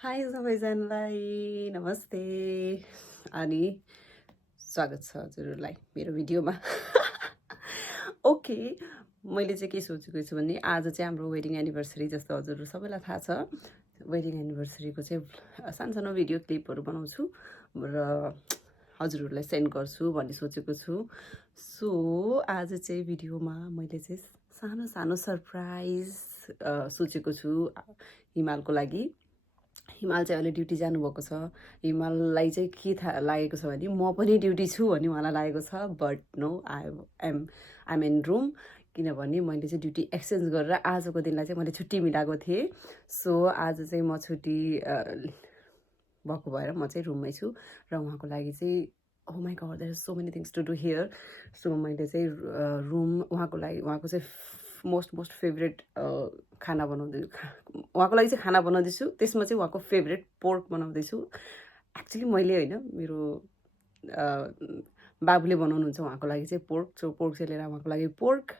High सबैजनालाई नमस्ते अनि स्वागत छ हजुरहरूलाई मेरो भिडियोमा। ओके, मैले चाहिँ के सोचेको छु भने आज चाहिँ हाम्रो वेडिङ एनिभर्सरी जस्तो हजुरहरू सबैलाई थाहा छ। वेडिङ एनिभर्सरीको चाहिँ सानो भिडियो क्लिपहरू बनाउँछु र हजुरहरूलाई सेन्ड गर्छु भन्ने सोचेको छु। सो आज चाहिँ भिडियोमा मैले चाहिँ सानो सानो सरप्राइज सोचेको छु हिमालको लागि। हिमाल चाहिँ अहिले ड्युटी जानुभएको छ। हिमाललाई चाहिँ के थाहा लागेको छ भने म पनि ड्युटी छु भन्ने उहाँलाई लागेको छ, but no I'm in room, किनभने मैले चाहिँ ड्युटी एक्सचेन्ज गरेर आजको दिनलाई चाहिँ मैले छुट्टी मिलाएको थिएँ। सो आज चाहिँ म छुट्टी भएको भएर म चाहिँ रुममै छु र उहाँको लागि चाहिँ oh my god, there is so many things to do here. So मैले चाहिँ रुम उहाँको लागि उहाँको चाहिँ मोस्ट फेभरेट खाना बनाउँदै उहाँको लागि चाहिँ खाना बनाउँदैछु। त्यसमा चाहिँ उहाँको फेभरेट पोर्क बनाउँदैछु। एक्चुअली मैले होइन, मेरो बाबुले बनाउनुहुन्छ उहाँको लागि चाहिँ पोर्क। सो पोर्क चाहिँ लिएर उहाँको लागि pork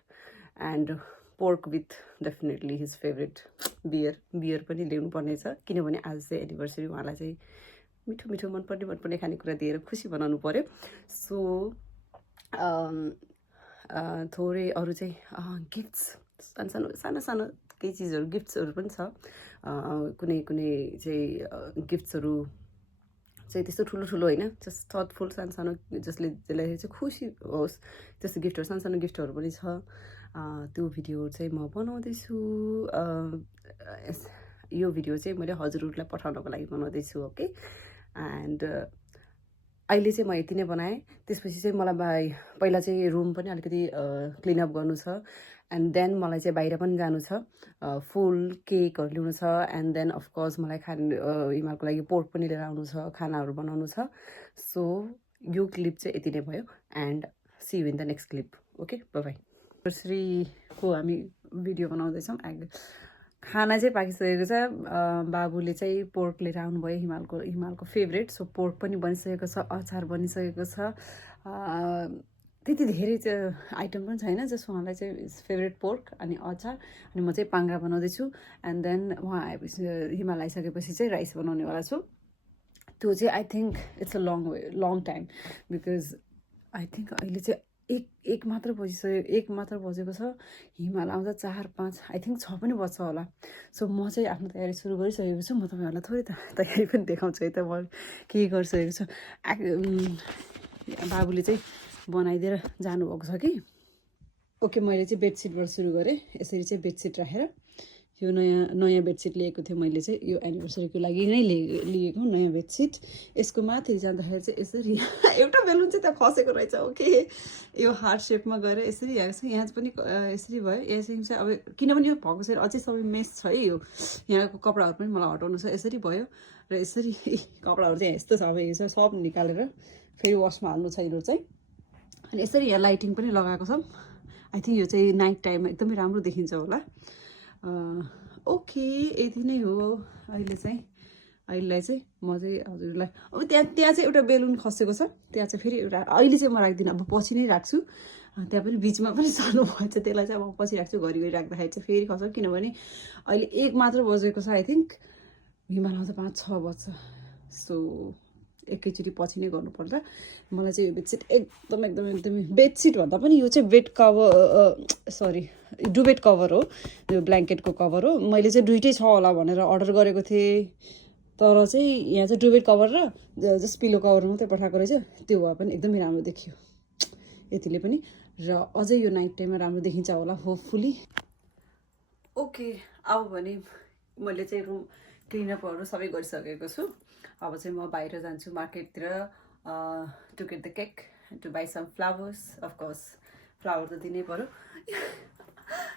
and pork with definitely his favourite beer पनि ल्याउनु पर्नेछ, किनभने आज चाहिँ एनिभर्सरी उहाँलाई चाहिँ मिठो मिठो मनपर्ने खानेकुरा दिएर खुसी बनाउनु पऱ्यो। सो थोरै अरू चाहिँ गिफ्ट्स सानो सानो केही चिजहरू गिफ्ट्सहरू पनि छ। कुनै चाहिँ गिफ्ट्सहरू चाहिँ त्यस्तो ठुलो होइन, जस्ट थटफुल सानो जसलाई चाहिँ खुसी होस् त्यस्तो गिफ्टहरू सानो गिफ्टहरू पनि छ। त्यो भिडियो चाहिँ म बनाउँदैछु। यो भिडियो चाहिँ मैले हजुरहरूलाई पठाउनको लागि बनाउँदैछु। ओके, एन्ड अहिले चाहिँ म यति नै बनाएँ। त्यसपछि चाहिँ मलाई पहिला चाहिँ रुम पनि अलिकति क्लिनअप गर्नु छ, एन्ड देन मलाई चाहिँ बाहिर पनि जानु छ, फुल केकहरू ल्याउनु छ, एन्ड देन अफकोर्स मलाई हिमालको लागि पोर्क पनि लिएर आउनु छ, खानाहरू बनाउनु छ। सो यो क्लिप चाहिँ यति नै भयो, and see you in the next clip. Okay, bye bye. एनिभर्सरीको हामी भिडियो बनाउँदैछौँ। खाना चाहिँ पाकिसकेको छ। बाबुले चाहिँ पोर्क लिएर आउनुभयो, हिमालको फेभरेट। सो पोर्क पनि बनिसकेको छ, अचार बनिसकेको छ। त्यति धेरै चाहिँ आइटम पनि छैन, जस्ट उहाँलाई चाहिँ फेभरेट पोर्क अनि अचार, अनि म चाहिँ पाङ्ग्रा बनाउँदैछु। एन्ड देन उहाँ आएपछि हिमाल आइसकेपछि चाहिँ राइस बनाउनेवाला छु। त्यो चाहिँ I think it's a long time, because I think अहिले चाहिँ एक मात्र बजेको छ। हिमाल आउँदा 4-5 आई थिङ्क 6 पनि बज्छ होला। सो म चाहिँ आफ्नो तयारी सुरु गरिसकेको छु। म तपाईँहरूलाई थोरै तयारी पनि देखाउँछु है त म के गरिसकेको छु। बाबुले चाहिँ बनाइदिएर जानुभएको छ कि। ओके, मैले चाहिँ बेडसिटबाट सुरु गरेँ। यसरी चाहिँ बेडसिट राखेर यो नयाँ बेडसिट लिएको थिएँ मैले चाहिँ, यो एनिभर्सरीको लागि नै लिएको नयाँ बेडसिट। यसको माथि जाँदाखेरि चाहिँ यसरी एउटा बेलुन चाहिँ त्यहाँ खसेको रहेछ। ओके, यो हार्ट सेपमा गएर यसरी यहाँ छ, यहाँ पनि यसरी भयो। यसरी चाहिँ अब किनभने यो भएको चाहिँ अझै सबै मेस छ है, यो यहाँको कपडाहरू पनि मलाई हटाउनु छ। यसरी भयो र यसरी कपडाहरू चाहिँ यस्तो छ। अब यो चाहिँ सब निकालेर फेरि वासमा हाल्नु छ यो चाहिँ। अनि यसरी यहाँ लाइटिङ पनि लगाएको छ। आई थिङ्क यो चाहिँ नाइट टाइममा एकदमै राम्रो देखिन्छ होला। ओके, यति नै हो अहिलेलाई चाहिँ। म चाहिँ हजुरलाई अब त्यहाँ चाहिँ एउटा बेलुन खसेको छ, त्यहाँ चाहिँ फेरि एउटा अहिले चाहिँ म राख्दिनँ, अब पछि नै राख्छु। त्यहाँ पनि बिचमा पनि सानो भएछ, त्यसलाई चाहिँ अब पछि राख्छु। घरि राख्दाखेरि चाहिँ फेरि खस्छ, किनभने अहिले 1 मात्र बजेको छ। आई थिङ्क हिमाल आउँदा 5-6 बज्छ। सो एकैचोटि पछि नै गर्नुपर्छ। मलाई चाहिँ यो बेडसिट एकदमै बेडसिट भन्दा पनि यो चाहिँ बेड कभर डुबेट कभर हो, यो ब्ल्याङ्केटको कभर हो। मैले चाहिँ दुइटै छ होला भनेर अर्डर गरेको थिएँ, तर चाहिँ यहाँ चाहिँ डुबेट कभर र जस्ट पिलो कभर मात्रै पठाएको रहेछ। त्यो भए पनि एकदमै राम्रो देखियो यतिले पनि, र अझै यो नाइट टाइममा राम्रो देखिन्छ होला होपफुली। ओके, अब भने मैले चाहिँ रुम क्लिनअपहरू सबै गरिसकेको छु। अब चाहिँ म बाहिर जान्छु मार्केटतिर to get the cake, to buy some flowers. Of course flower त दिनै पऱ्यो।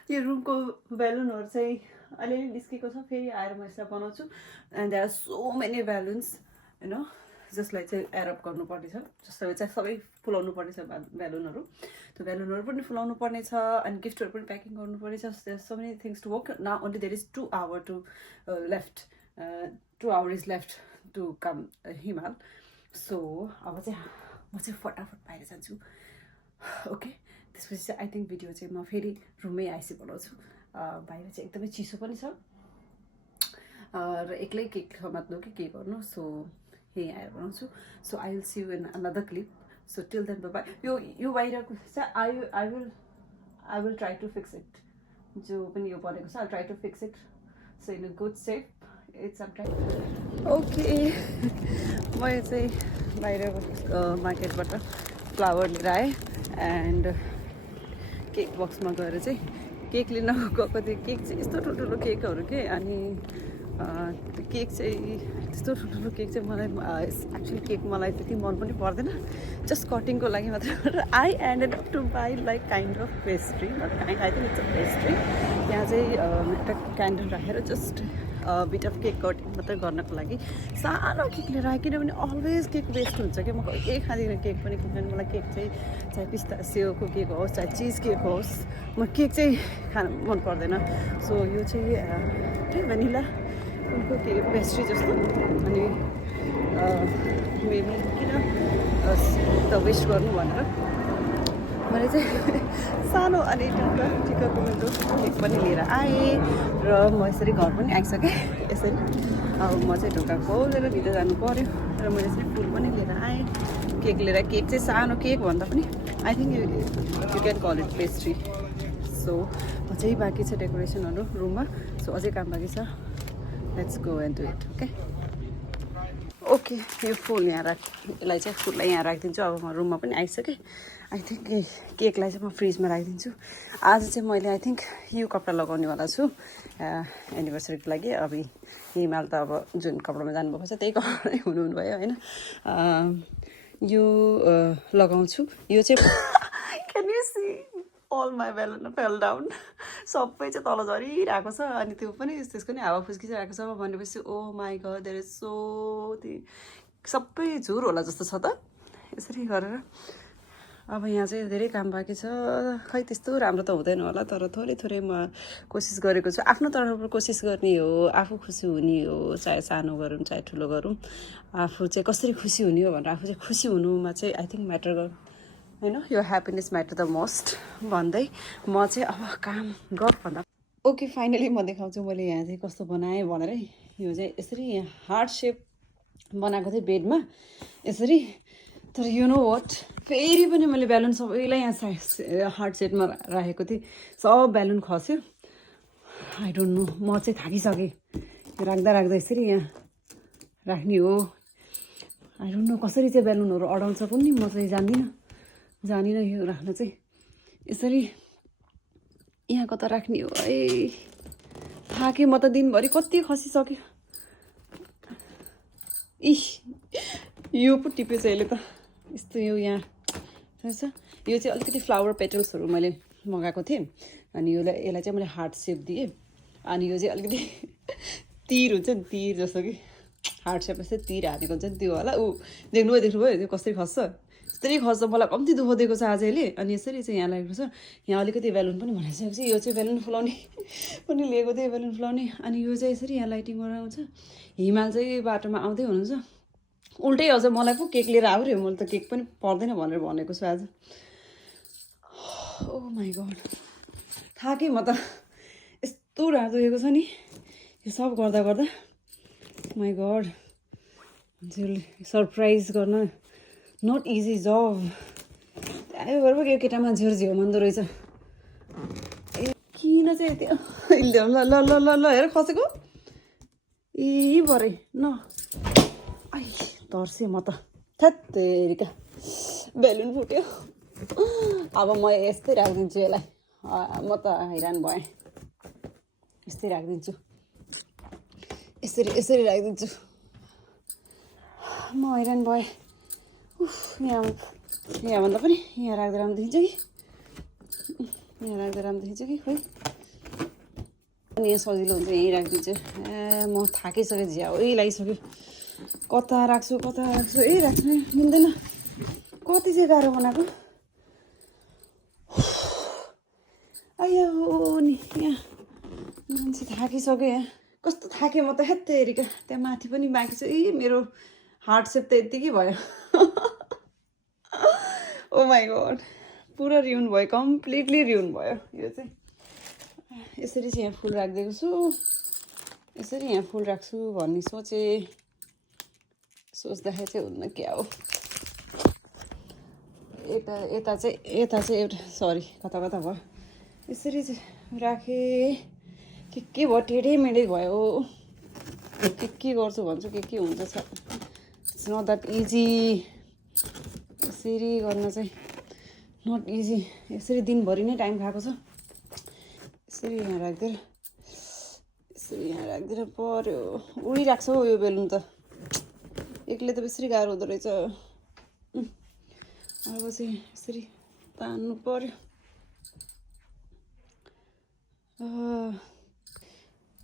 यो रुमको बेलुनहरू चाहिँ अलिअलि निस्केको छ, फेरि आएर म यसलाई बनाउँछु। And there are so many balloons जसलाई चाहिँ एरअप गर्नुपर्ने छ, जसलाई चाहिँ सबै फुलाउनु पर्ने छ बेलुनहरू। त्यो बेलुनहरू पनि फुलाउनु पर्ने छ, अनि गिफ्टहरू पनि प्याकिङ गर्नुपर्ने छ। There so many things to work now. Only there is 2 hours to left 2 hours is left to come Himal. So अब चाहिँ म चाहिँ फटाफट बाहिर जान्छु। ओके, त्यसपछि चाहिँ आई थिङ्क भिडियो चाहिँ म फेरि रुममै आइसी बनाउँछु। बाहिर चाहिँ एकदमै चिसो पनि छ, र एक्लै केक समात्नु कि के गर्नु सो यहीँ आएर बनाउँछु so I will see you in another clip so till then bye यो बाहिरको चाहिँ I will try to fix it जो पनि यो बनेको छ I try to fix it so in a good shape it's um try okay मैले चाहिँ बाहिरको मार्केटबाट फ्लावर लिएर आएँ एन्ड केक बक्समा गएर चाहिँ केक लिन गएको थियो केक चाहिँ यस्तो ठुल्ठुलो केकहरू के अनि त्यो केक चाहिँ त्यस्तो ठुल्ठुलो केक चाहिँ मलाई एक्चुअली केक मलाई त्यति मन पनि पर्दैन जस्ट कटिङको लागि मात्र I ended up to buy like kind of pastry I think it's a pastry त्यहाँ चाहिँ एउटा क्यान्डल राखेर just bit of cake cutting मात्रै गर्नको लागि सानो केक लिएर आएँ किनभने अलवेज केक वेस्ट हुन्छ कि म केही खाँदिनँ केक पनि किनभने मलाई केक चाहिँ चाहे पिस्तासियोको केक होस् चाहे चिज केक होस् म केक चाहिँ खान मन पर्दैन सो यो चाहिँ भेनिला उनको के पेस्ट्री जस्तो अनि मेबी किन त वेस्ट गर्नु भनेर मैले चाहिँ सानो अनि टिकाको केक पनि लिएर आएँ र म यसरी घर पनि आइसकेँ यसरी अब म चाहिँ ढोका खोलेर भित्र जानु पऱ्यो र मैले यसरी फुल पनि लिएर आएँ केक लिएर केक चाहिँ सानो केक भन्दा पनि I think you can call it pastry so अझै बाँकी छ डेकोरेसनहरू रुममा सो अझै काम बाँकी छ let's go and do it okay यो फुल यहाँ यसलाई चाहिँ फुललाई यहाँ राखिदिन्छु अब म रुममा पनि आइसकेँ आई थिङ्क केकलाई चाहिँ म फ्रिजमा राखिदिन्छु आज चाहिँ मैले आई थिङ्क यो कपडा लगाउनेवाला छु एनिभर्सरीको लागि अब हिमाल त अब जुन कपडामा जानुभएको छ त्यही कपडा नै हुनु भयो होइन यो लगाउँछु यो चाहिँ can you see all my balloon fell down सबै चाहिँ तल झरिरहेको छ अनि त्यो पनि त्यसको नि हावा फुस्किरहेको छ भनेपछि oh my god there is so सबै झुर होला जस्तो छ त यसरी गरेर अब यहाँ चाहिँ धेरै काम बाँकी छ खै त्यस्तो राम्रो त हुँदैन होला तर थोरै थोरै म कोसिस गरेको छु आफ्नो तर्फबाट कोसिस गर्ने हो आफू खुसी हुने हो चाहे सानो गरौँ चाहे ठुलो गरौँ आफू चाहिँ कसरी खुसी हुने हो भनेर आफू चाहिँ खुसी हुनुमा चाहिँ आई थिङ्क म्याटर गर्नु होइन यो ह्याप्पिनेस म्याटर द मोस्ट भन्दै म चाहिँ अब काम गर भन्दा ओके फाइनली म देखाउँछु मैले यहाँ चाहिँ कस्तो बनाएँ भनेर यो चाहिँ यसरी यहाँ हार्ट सेप बनाएको थिएँ बेडमा यसरी तर यु नो वाट फेरि पनि मैले बेलुन सबैलाई यहाँ हार्ट सेपमा राखेको थिएँ सब बेलुन खस्यो आई डोन्ट नो म चाहिँ थाकिसकेँ राख्दा राख्दा यसरी यहाँ राख्ने हो आई डोन्ट नो कसरी चाहिँ बेलुनहरू अडाउँछ पनि म चाहिँ जानिनँ यो राख्न चाहिँ यसरी यहाँ कता राख्ने हो है थाकेँ म त दिनभरि कति खसिसक्यो इस यो पो टिपेछ यसले त यस्तो यो यहाँ रहेछ यो चाहिँ अलिकति फ्लावर पेटल्सहरू मैले मगाएको थिएँ अनि यसलाई चाहिँ मैले हार्ट सेप दिएँ अनि यो चाहिँ अलिकति तीर हुन्छ नि तीर जस्तो कि हार्ट सेप जस्तै तीर हानेको हुन्छ नि त्यो होला ऊ देख्नुभयो त्यो कसरी खस्छ यस्तरी खस्छ मलाई कम्ती दुःख दिएको छ आजैले अनि यसरी चाहिँ यहाँ लागेको छ यहाँ अलिकति बेलुन पनि बनाइसकेपछि यो चाहिँ बेलुन फुलाउने पनि लिएको थिएँ बेलुन फुलाउने अनि यो चाहिँ यसरी यहाँ लाइटिङ गरेर आउँछ हिमाल चाहिँ बाटोमा आउँदै हुनुहुन्छ उल्टै अझ मलाई पो केक लिएर आऊ रे मैले त केक पनि पर्दैन भनेर भनेको छु आज ओ माई गड थाकेँ म त यस्तो ढाड दुखेको छ नि यो सब गर्दा गर्दा माई गड मान्छेहरूले सरप्राइज गर्न नट इजी जब आयो गरेर यो केटा मान्छेहरू झिउ मान्दो रहेछ ए किन चाहिँ त्यो ल ल ल ल ल हेर खसेको ए भरे न आई तर्सेँ म त थेत्तेरिका बेलुन फुट्यो अब म यस्तै राखिदिन्छु यसलाई म त हैरान भएँ यस्तै राखिदिन्छु यसरी राखिदिन्छु म हैरान भएँ यहाँभन्दा पनि यहाँ राख्दा राम्रो देखिन्छ कि यहाँ राख्दा राम्रो देखिन्छ कि खोइ अनि यहाँ सजिलो हुन्छ यहीँ राखिदिन्छु म थाकिसकेँ झ्याउ लागिसक्यो कता राख्छु राख्नु मिल्दैन कति चाहिँ गाह्रो बनाएको आयो नि यहाँ मान्छे थाकिसक्यो यहाँ कस्तो थाकेँ म त हेत्तेरिका त्यहाँ माथि पनि बाँकी छ मेरो हार्ट सेप त यत्तिकै भयो ओ माई गड पुरा रिउन भयो कम्प्लिटली रिउन भयो यो चाहिँ यसरी चाहिँ यहाँ फुल राखिदिएको छु यसरी यहाँ फुल राख्छु भन्ने सोच्दाखेरि चाहिँ हुन्न क्या हो। यता चाहिँ एउटा सरी कता भयो यसरी चाहिँ राखेँ के भयो टेढे भयो के गर्छु भन्छु के हुन्छ इट्स नट द्याट इजी यसरी गर्न चाहिँ नट इजी यसरी दिनभरि नै टाइम खाएको छ यसरी यहाँ राखिदिएर पर्यो उडिराख्छ हौ यो बेलुन त एक्लै त बेसरी गाह्रो हुँदो रहेछ अब चाहिँ यसरी तान्नु पर्यो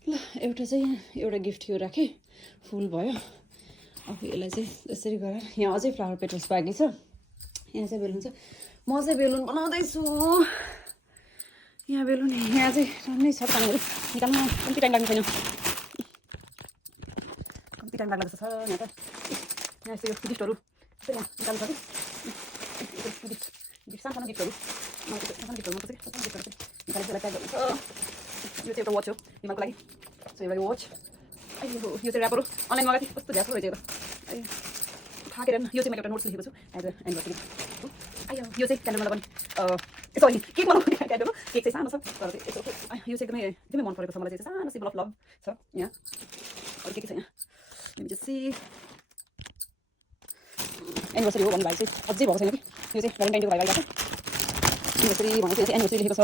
ल एउटा गिफ्ट यो राखेँ फुल भयो अब यसलाई चाहिँ यसरी गरेर यहाँ अझै फ्लावर पेटल्स बाँकी छ यहाँ चाहिँ बेलुन छ म चाहिँ बेलुन बनाउँदैछु यहाँ बेलुन यहाँ चाहिँ राम्रै छ पानीहरू निकाल्नु कम्ती टाइम लाग्ने छैन कम्ती टाइम लाग्ला जस्तो छ यहाँ त यहाँ यस्तो यो गिफ्टहरू यहाँ निकाल्नु छ कि गिफ्ट सानो गिफ्टहरू निकालेर प्याक गर्नु छ यो चाहिँ एउटा वाच हो हिमालको लागि सो एउटा वाच यो चाहिँ ऱ्यापर हो अनलाइन मगाएको थिएँ कस्तो झ्यासो रहेछ एउटा थाकेर यो चाहिँ मैले एउटा नोट्स लेखेको छु एज अ एनिभर्सरी यो चाहिँ क्यान्डलमा पनि सरी केक बनाउनु क्यान्डल हो केक चाहिँ सानो छ तर यो चाहिँ एकदमै मन परेको छ मलाई चाहिँ सानो सिम्बल अफ लभ छ यहाँ अरू के छ यहाँ एनिभर्सरी हो भन्ने भाइ चाहिँ अझै भएको छैन कि यो चाहिँ भ्यालेन्टाइन डेको भाइ भएको छ एनिभर्सरी भनेको चाहिँ एनिभर्सरी लेखेको छ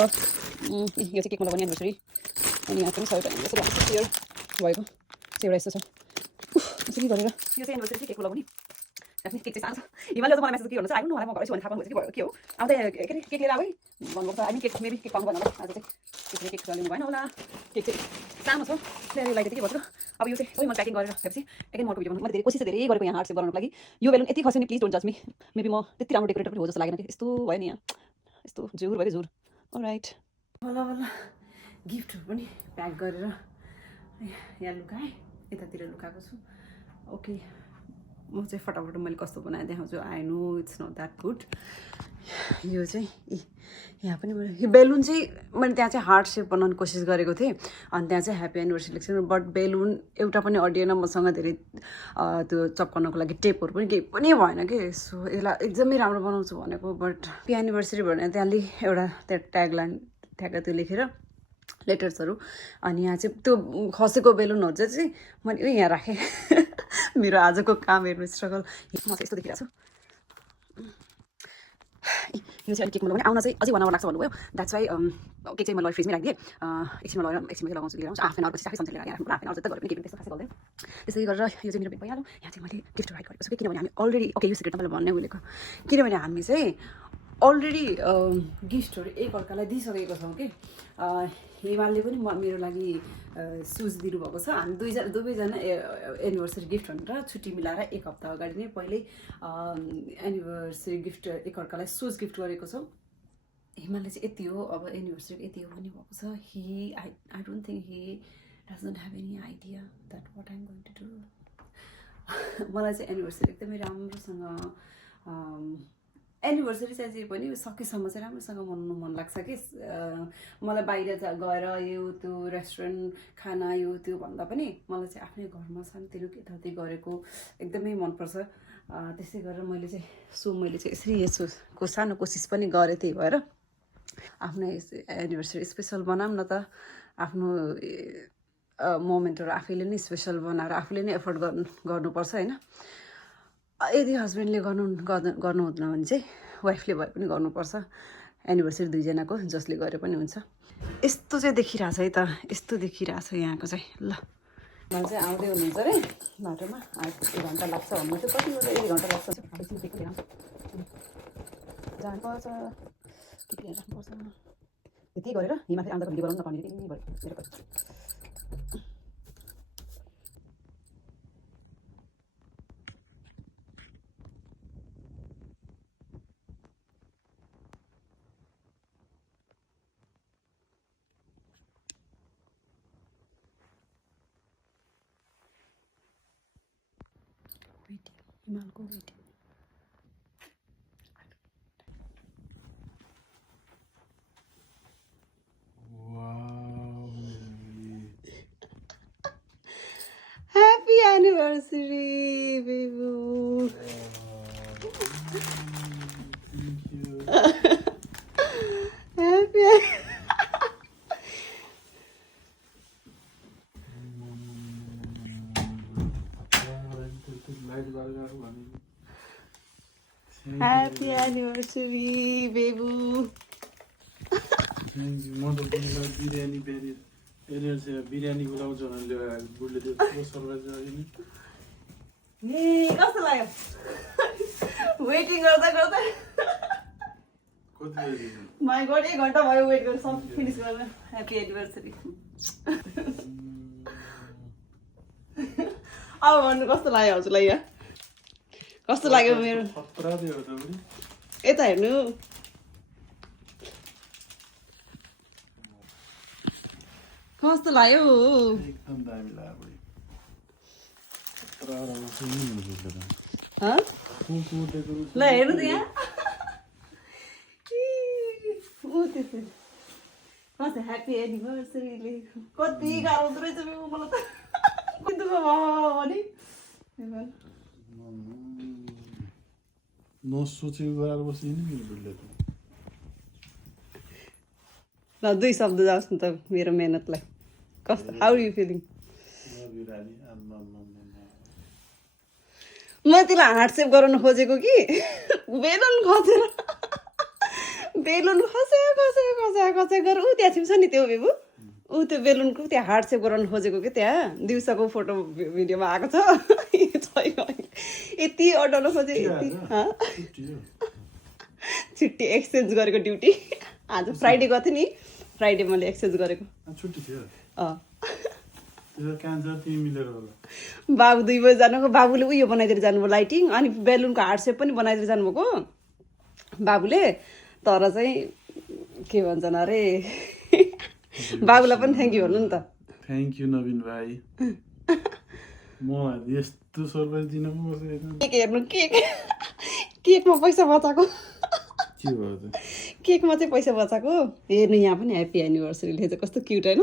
यो चाहिँ केकमा लगाउने एनिभर्सरी अनि यहाँ पनि छ एउटा एनिभर्सरी इयर भएको चाहिँ एउटा यस्तो छ यसरी गरेर यो चाहिँ एनिभर्सरी चाहिँ केकमा लगाउने आफ्नो केक चाहिँ सानो छ हिमालले चाहिँ मलाई मेसेज के गर्नु छ आइनु मलाई म घरै छु भने थाहा पाउनु भएछ कि भयो के हो आउँदै के अरे केक लिएर आऊ है भन्नुभएको छ I mean cake maybe cake पाउनु भएन होला आज चाहिँ त्यसले केक ल्याउनु भएन होला केक चाहिँ सानो छ ल्याएर यसलाई त्यति भन्छ अब यो चाहिँ सबै मैले प्याकिङ गरेर भएपछि एकै अर्को भिडियो बनाउनु मैले धेरै कोसिस धेरै गरेको यहाँ हार्ट सेप बनाउनको लागि यो बेलुन यति खस्यो नि प्लिज डोन्ट जज मी मेबी म त्यति राम्रो डेकोरेटर पनि हो जस्तो लागेन कि यस्तो भयो नि यहाँ यस्तो जोर भयो जोर अलराइट बल्ल गिफ्टहरू पनि प्याक गरेर यहाँ लुकाएँ यतातिर लुकाएको छु ओके म चाहिँ फटाफट मैले कस्तो बनाएर देखाउँछु I know it's not that good यो चाहिँ यहाँ पनि यो बेलुन चाहिँ मैले त्यहाँ चाहिँ हार्ट सेप बनाउने कोसिस गरेको थिएँ अनि त्यहाँ चाहिँ ह्याप्पी एनिभर्सरी लेख्छु बट बेलुन एउटा पनि अडिएन मसँग धेरै त्यो चप्काउनको लागि टेपहरू पनि केही पनि भएन कि सो यसलाई एकदमै राम्रो बनाउँछु भनेको बट ह्याप्पी एनिभर्सरी भनेर त्यहाँ एउटा त्यहाँ ट्यागलाइन ठ्याक्क त्यो लेखेर लेटर्सहरू अनि यहाँ चाहिँ त्यो खसेको बेलुनहरू चाहिँ मैले यहाँ राखेँ मेरो आजको काम हेर्नु स्ट्रगल म चाहिँ यस्तो देखिरहेको छु यो चाहिँ अलिक केक लगाउने आउन चाहिँ अझै 1 आवर लाग्छ भन्नुभयो द्याट्स वाइ केक चाहिँ मैले फ्रिजमै राखिदिएँ एकछिनमा लगाउँछु लिएर आउँछु हाफ एन आवरपछि साथै सन्चै लिएर हाफ एन आवर जति गऱ्यो पनि केही पनि त्यस्तो खासै गर्दैन त्यसै गरेर यो चाहिँ मेरो बेग भइहाल्यो यहाँ चाहिँ मैले गिफ्ट राइट गरेको छु कि किनभने हामी अलरेडी ओके यो सिक्रेट तपाईँलाई भन्नै बोलेको किनभने हामी चाहिँ अलरेडी गिफ्टहरू एकअर्कालाई दिइसकेको छौँ कि हिमालले पनि मेरो लागि सुज दिनुभएको छ हामी दुवैजना एनिभर्सरी गिफ्ट भनेर छुट्टी मिलाएर 1 हप्ता अगाडि नै पहिल्यै एनिभर्सरी गिफ्ट एकअर्कालाई सुज गिफ्ट गरेको छौँ हिमालले चाहिँ यति हो अब एनिभर्सरी यति हो भन्ने भएको छ I don't think he doesn't have any idea that what I'm going to do मलाई चाहिँ एनिभर्सरी एकदमै राम्रोसँग एनिभर्सरी चाहिँ जे पनि सकेसम्म चाहिँ राम्रोसँग मनाउनु मन लाग्छ कि मलाई बाहिर गएर यो त्यो रेस्टुरेन्ट खाना यो त्यो भन्दा पनि मलाई चाहिँ आफ्नै घरमा सानोतिनो यताउति गरेको एकदमै मनपर्छ त्यसै गरेर मैले चाहिँ यसरी यसको सानो कोसिस पनि गरेँ त्यही भएर आफ्नो एनिभर्सरी स्पेसल बनाऊँ न त आफ्नो मोमेन्टहरू आफैले नै स्पेसल बनाएर आफूले नै एफोर्ट गर्नुपर्छ होइन यदि हस्बेन्डले गर्नु हुँदैन भने चाहिँ वाइफले भए पनि गर्नुपर्छ एनिभर्सरी दुईजनाको जसले गरे पनि हुन्छ यस्तो चाहिँ देखिरहेछ है त यस्तो देखिरहेछ यहाँको चाहिँ ल मलाई चाहिँ आउँदै हुनुहुन्छ अरे बाटोमा 1 घन्टा लाग्छ भन्नु चाहिँ कति 1 घन्टा लाग्छ जानुपर्छ के राख्नुपर्छ यति गरेर हिमाल आउँदा भिडियो बनाउनु नपाउने त्यही भयो हिमालको वेटिङ एनिभर्सरी बेबु ह्यापी ह्यापी एनिभर्सरी बेबु बिरयानी बोलाउँछ भने बुढले त्यो सरप्राइज गरिदिनु ए कस्तो लाग्यो वेटिङ गर्दा गर्दा माई गड 1 घन्टा भयो वेट गरेर सब फिनिस गरेर ह्यापी एनिभर्सरी अब भन्नु कस्तो लाग्यो हजुरलाई यहाँ कस्तो लाग्यो मेरो यता हेर्नु कस्तो लाग्यो एकदम दामी लाग्यो ल हेर्नु त यहाँ ऊ त्यसरी कस्तो ह्याप्पी एनिभर्सरीले कति गाह्रो हुँदो रहेछ मलाई त दुःख भयो भने नसोचेको गरेर बस्यो नि मेरो बुढले त ल 2 शब्द जाओस् न त मेरो मेहनतलाई कस्तो हाउ यु फिलिङ म तिमीलाई हार्ट सेप गराउन खोजेको कि बेलुन खसेर बेलुन खसे गरेर ऊ त्यहाँ छिप्छ नि त्यो बेबु ऊ त्यो बेलुनको त्यहाँ हार्ट सेप गराउन खोजेको कि त्यहाँ दिउँसोको फोटो भिडियोमा आएको छ यति अडाउन खोजे यति छुट्टी एक्सचेन्ज गरेको ड्युटी आज फ्राइडे गएको थिएँ नि फ्राइडे मैले एक्सचेन्ज गरेको छुट्टी थियो अँ क्यान्सर तिमी मिलेर होला बाबु 2 बजी जानुभएको बाबुले उयो बनाइदिएर जानुभयो लाइटिङ अनि बेलुनको हार्ट सेप पनि बनाइदिएर जानुभएको बाबुले तर चाहिँ के भन्छन् अरे बाबुलाई पनि थ्याङ्क यू भन्नु नि त थ्याङ्क यू नवीन भाइ म यस्तो सरप्राइज दिन पनि बसेको केक हेर्नु केकमा पैसा बचाएको के भयो त केकमा चाहिँ पैसा बचाएको हेर्नु यहाँ पनि ह्याप्पी एनिभर्सरी लेखेको कस्तो क्युट होइन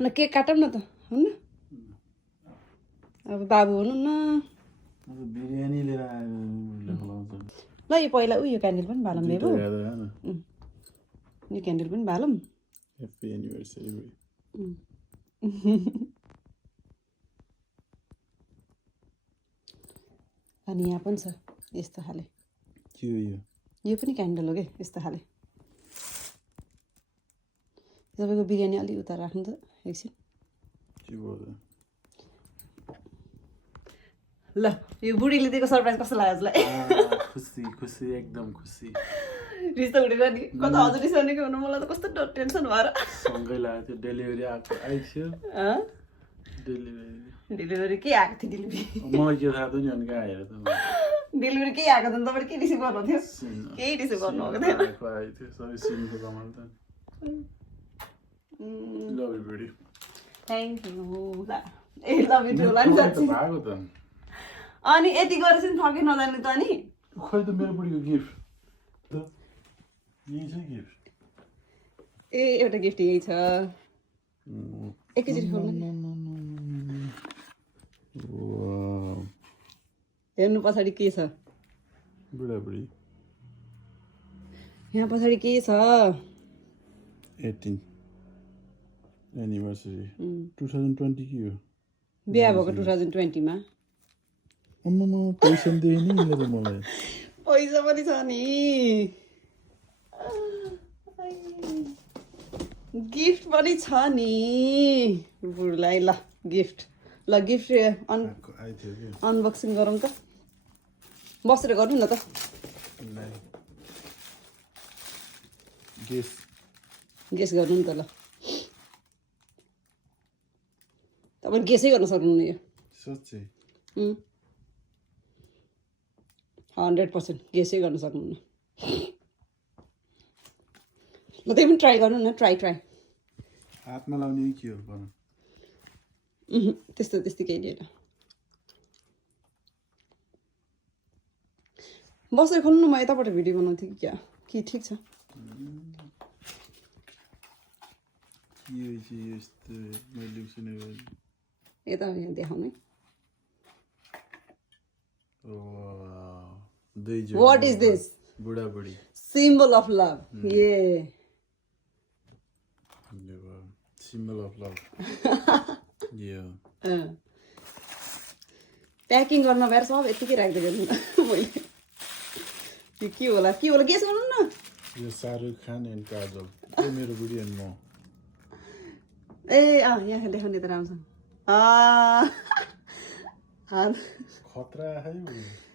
ल केक काटौँ न त हुन्न अब बाबु हुनु न बिरयानी लिएर आयो ल यो पहिला उयो क्यान्डल पनि बालौँ बेबु यो क्यान्डल पनि बालौँ ह्याप्पी एनिभर्सरी अनि यहाँ पनि छ यस्तो खाले के हो यो पनि क्यान्डल हो क्या यस्तो खाले तपाईँको बिरयानी अलि उता राख्नु त एकछिन के भयो ल यो बुढीले दिएको सरप्राइज कस्तो लाग्यो हजुरलाई खुसी खुसी एकदम खुसी रिस त उठेर नि कता हजुर रिसाउने कि भन्नु मलाई त कस्तो टेन्सन भएर सँगै लाग्यो थियो डेलिभरी आएको आइथ्यो डेलिभरी के आएको थियो डेलिभरी मलाई के थाहा थियो नि अनि कहाँ आएर त डेलिभरी के आएको थियो तपाईँले के रिसिभ गर्नु थियो केही रिसिभ गर्नु भएको थिएन आइथ्यो सबै सिमको कमाल त love you very thank you ए लभ यु टु होला नि साँच्चै भएको त अनि यति गरेर चाहिँ थके नजाने त अनि खै त मेरो बुढीको गिफ्ट त यही छ गिफ्ट ए एउटा गिफ्ट यही छ एकैचोटि खोल्नु हेर्नु पछाडि के छ बुढाबुढी यहाँ पछाडि के छ 18 एनिभर्सरी 2020 के हो बिहा भएको 2020 मा अम्मा पैसा दिए नि मेरो मलाई पैसा पनि छ नि गिफ्ट पनि छ नि बुढलाई ल गिफ्ट अनबक्सिङ गरौँ त बसेर गरौँ न त गेस गर्नु नि त ल तपाईँले गेसै गर्न सक्नुहुन्न यो साँच्चै 100% गेसै गर्न सक्नुहुन्न ल त्यही पनि ट्राई गर्नु न ट्राई हातमा लाउने के हो भन त्यस्तो केही लिएन बसेर खोल्नु न म यताबाट भिडियो बनाउँथेँ कि क्या कि ठिक छ के चाहिँ यस्तो मैले सुनेको यता यहाँ देखाउनु दुईजना What is this? बुढाबुढी Symbol of love. Yeah. Symbol of love packing गर्न भएर सब यतिकै राखिदिएको मैले यो के होला गेस गर्नु न यो शाहरुख खान एन्ड काजल यो मेरो बुढी एन्ड म ए यहाँ देखाउने त राम्रोसँग खतरा है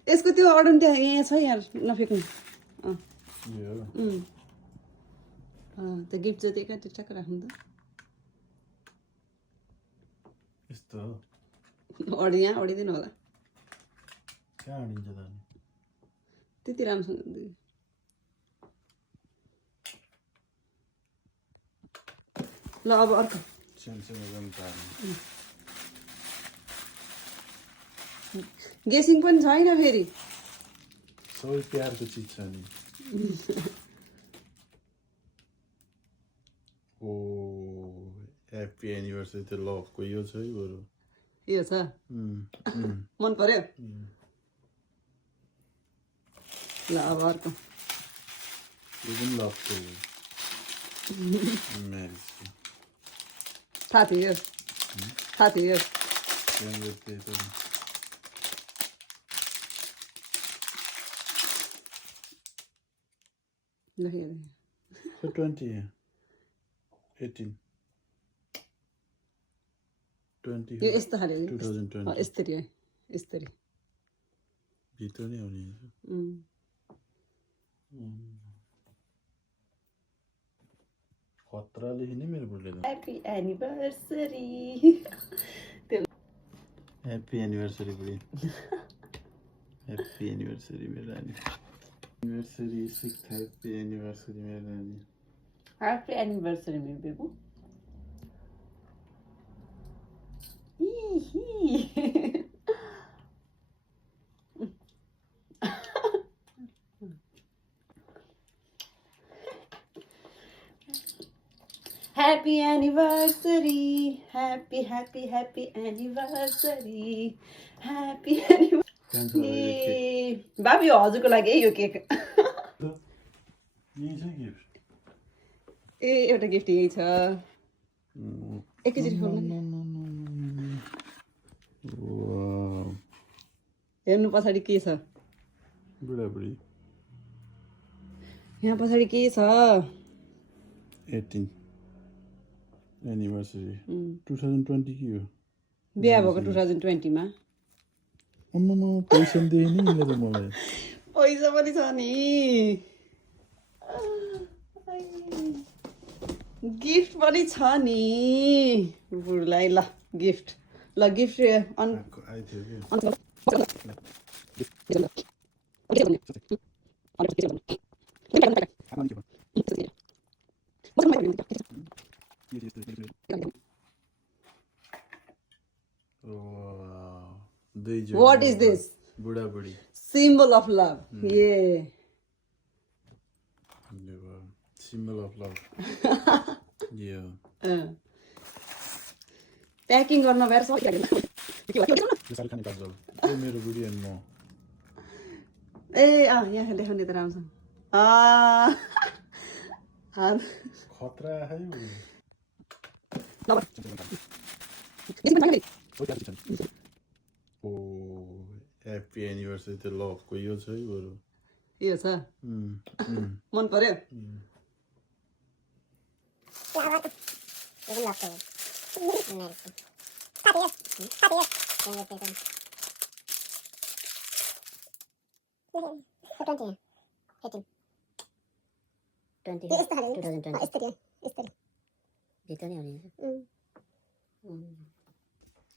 यसको त्यो अर्डर त्यहाँ यहाँ छ यहाँ नफेक्नु यो त्यो गिफ्ट जति एका ठिकठाक राख्नु त यस्तो यहाँ अडिदिनु होला कहाँ अडिन्छ त त्यति राम्रोसँग ल अब अर्को गेसिङ पनि छैन फेरि सबै प्यारको चिज छ नि ओ ह्याप्पी एनिभर्सरी त लभको यो छ है बरु यो छ मन पर्यो ल अब अर्को यो पनि लभको हो म्यारेजको थाहा थियो त्यहाँनिर त्यही त ल 20 18 20 यो यस्तो खाले 2020 यस्तरी है यस्तरी भित्र नै आउने खतरा लेख्ने मेरो बुढले त ह्याप्पी एनिभर्सरी ह्याप्पी एनिभर्सरी बुढी ह्याप्पी एनिभर्सरी मेरो नानी एनिभर्सरी 6th ह्याप्पी एनिभर्सरी मेरो नानी ह्याप्पी एनिभर्सरी मेरो बेबु Happy anniversary, happy anniversary, happy anniversary. बाबी हजुरको लागि है यो केक यही छ गिफ्ट ए एउटा गिफ्ट यही छ एकैचोटि खोल्नु हेर्नु पछाडि के छ बुढाबुढी यहाँ पछाडि के छ 18 एनिभर्सरी 2020 के हो बिहा भएको 2020 मा अम्म पैसा दिए नि यिनीहरू मलाई पैसा पनि छ नि गिफ्ट पनि छ नि बुढलाई ल गिफ्ट What is this? बुढाबुढी Symbol of love. Yeah. Symbol of love. Yeah. Packing गर्न भएर सबै शाहरुख खान काजल यो मेरो बुढी एन्ड म ए यहाँ देखाउने त राम्रोसँग खतरा है ओ ह्याप्पी एनिभर्सरी त लभको यो छ है बरु यो छ मन पर्यो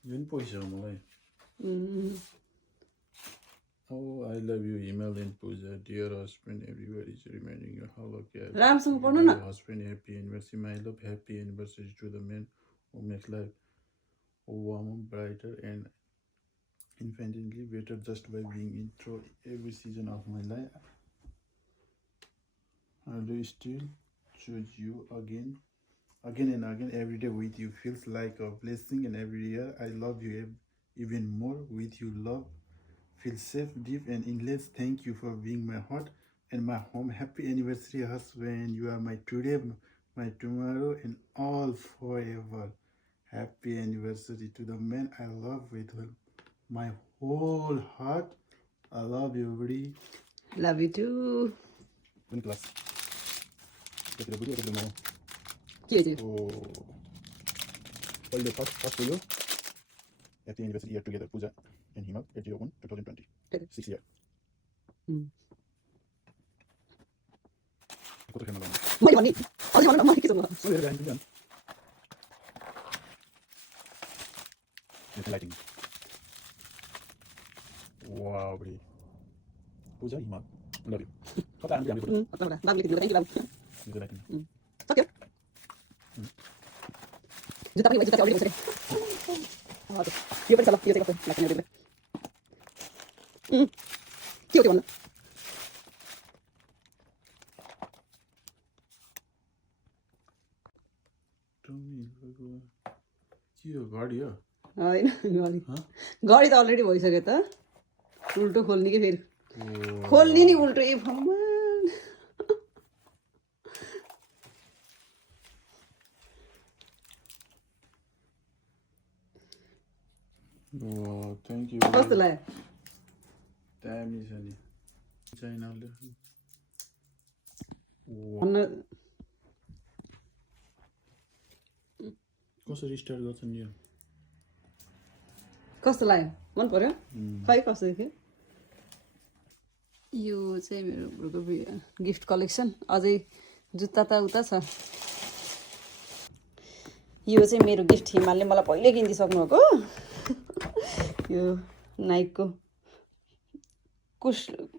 यो नि पैसा हो मलाई Oh, I love you, Himal and Pooja. Dear husband, everybody is reminding you how lucky I am. राम्रोसँग पढ्नु न Husband, happy anniversary. My love, happy anniversary to the man who makes life warmer, brighter, and infinitely better just by being in through every season of my life. I will still choose you again again and again. Every day with you feels like a blessing, and every year I love you even more. With you, love feels safe, deep, and endless. Thank you for being my heart and my home. Happy anniversary, husband. You are my today, my tomorrow, and all forever. Happy anniversary to the man I love with my whole heart. I love you, buddy. Love you too. One class. Get the video, get the now. के चाहिँ Oh, पहिलो first video. Happy anniversary year together, Pooja and Himal, 8/01, 2020. 6 year. Kota खेल्न लाउनु. मैले भन्ने अझै भन्नु न मैले के छ भन्नु सुनेर गाइन पनि lighting. Wow, buddy. Pooja, Himal, love you. Kota हामी फोटो. अतबाट बाबुले किन्नु थ्यांक यू बाबु Lighting. सक्यो जुत्ता पनि जुत्ता अलरेडी भइसक्यो हजुर यो पनि छ ल यो चाहिँ कस्तो लाग्छ मेरो के हो त्यो भन्नु के हो घडी हो? होइन घडी घडी त अलरेडी भइसक्यो त उल्टो खोल्ने कि फेरि खोल्ने नि उल्टो ए भगवान् Wow, thank you. कस्तो लाग्यो Damn is any. China. भन्न कसरी स्टार्ट गर्छन् यो? कस्तो लाग्यो मन पर्यो खै कस्तो देख्यो यो चाहिँ मेरो ब्रोको गिफ्ट कलेक्सन अझै जुत्ता त उता छ यो चाहिँ मेरो गिफ्ट हिमालले मलाई पहिले किनिदिइसक्नु भएको यो नाइकको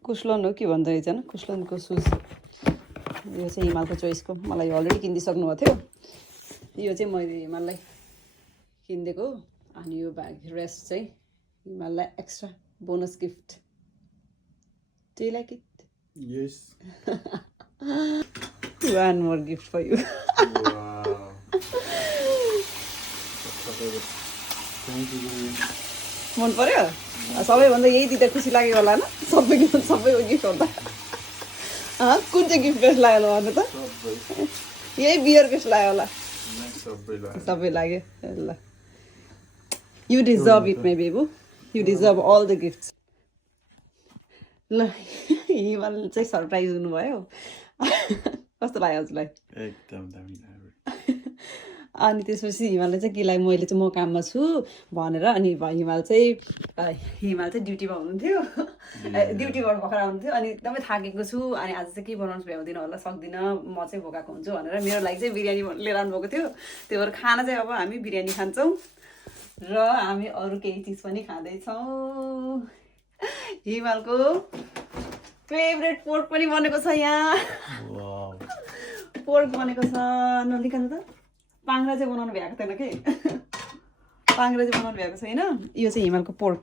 कुसलन हो के भन्दो रहेछ होइन कुसलनको सुज यो चाहिँ हिमालको चोइसको मलाई अलरेडी किनिदिइसक्नु भएको थियो यो चाहिँ मैले हिमाललाई किनिदिएको अनि यो ब्याग रेस्ट चाहिँ हिमाललाई extra bonus gift Do you like it? Yes. One more gift for you. Wow. Thank you. मन पर्यो सबैभन्दा यही दिँदा खुसी लाग्यो होला न सबैको गिफ्ट होला कुन चाहिँ गिफ्ट बेस्ट लाग्यो होला भन्नु त यही बियर बेस्ट लाग्यो होला सबै लाग्यो ल यु डिजर्भ इट माई बेबु you deserve all the gifts ल हिमाल चाहिँ सरप्राइज हुनुभयो कस्तो लाग्यो हजुरलाई एकदम दामी अनि त्यसपछि हिमालले चाहिँ के लाग्यो मैले चाहिँ म काममा छु भनेर अनि हिमाल चाहिँ ड्युटीमा हुनुहुन्थ्यो ड्युटीबाट भर्खर आउनुहुन्थ्यो अनि एकदमै थाकेको छु अनि आज चाहिँ के बनाउनु भ्याउँदिनँ होला सक्दिनँ म चाहिँ भोकाएको हुन्छु भनेर मेरो लागि चाहिँ बिरयानी लिएर आउनुभएको थियो त्यही भएर खाना चाहिँ अब हामी बिरयानी खान्छौँ र हामी अरू केही चिज पनि खाँदैछौँ हिमालको फेभरेट पोर्क पनि बनेको छ यहाँ पोर्क बनेको छ नलिकन त पाङ्ग्रा चाहिँ बनाउनु भ्याएको थिएन कि पाङ्ग्रा चाहिँ बनाउनु भ्याएको छैन यो चाहिँ हिमालको पोर्क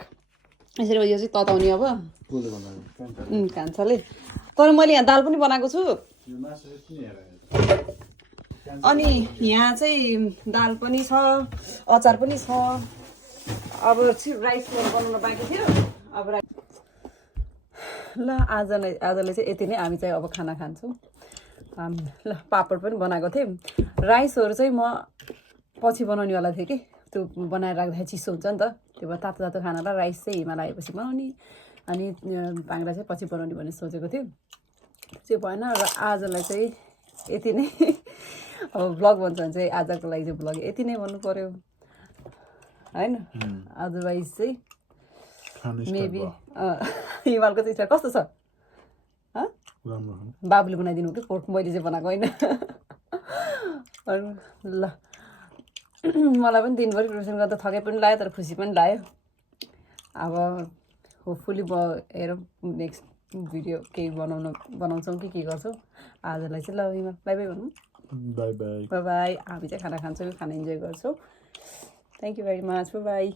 यसरी यो चाहिँ तताउने अब कान्छाले तर मैले यहाँ दाल पनि बनाएको छु अनि यहाँ चाहिँ दाल पनि छ अचार पनि छ अब राइस बनाउन बाँकी थियो अब ल आजलाई चाहिँ यति नै हामी चाहिँ अब खाना खान्छौँ ल पापड पनि बनाएको थिएँ राइसहरू चाहिँ म पछि बनाउनेवाला थिएँ कि त्यो बनाएर राख्दाखेरि चिसो हुन्छ नि त त्यो भएर तातो तातो खानालाई राइस चाहिँ हिमाल आएपछि बनाउने अनि पाङ्ग्रा चाहिँ पछि बनाउने भन्ने सोचेको थियो त्यो भएन र आजलाई चाहिँ यति नै अब भ्लग भन्छ भने चाहिँ आजको लागि चाहिँ भ्लग यति नै भन्नु पऱ्यो होइन अदरवाइज चाहिँ मेबी हिमालको चाहिँ कस्तो छ बाबुले बनाइदिनु कि पोर्क मैले चाहिँ बनाएको होइन ल मलाई पनि दिनभरि प्रिपरेसन गर्दा थकै पनि लाग्यो तर खुसी पनि लाग्यो अब होपफुली हेरौँ नेक्स्ट भिडियो केही बनाउँछौँ कि के गर्छौँ आजलाई चाहिँ ल हिमाल बाई बाई भनौँ बाई बाई हामी चाहिँ खाना खान्छौँ खाना इन्जोय गर्छौँ thank you very much by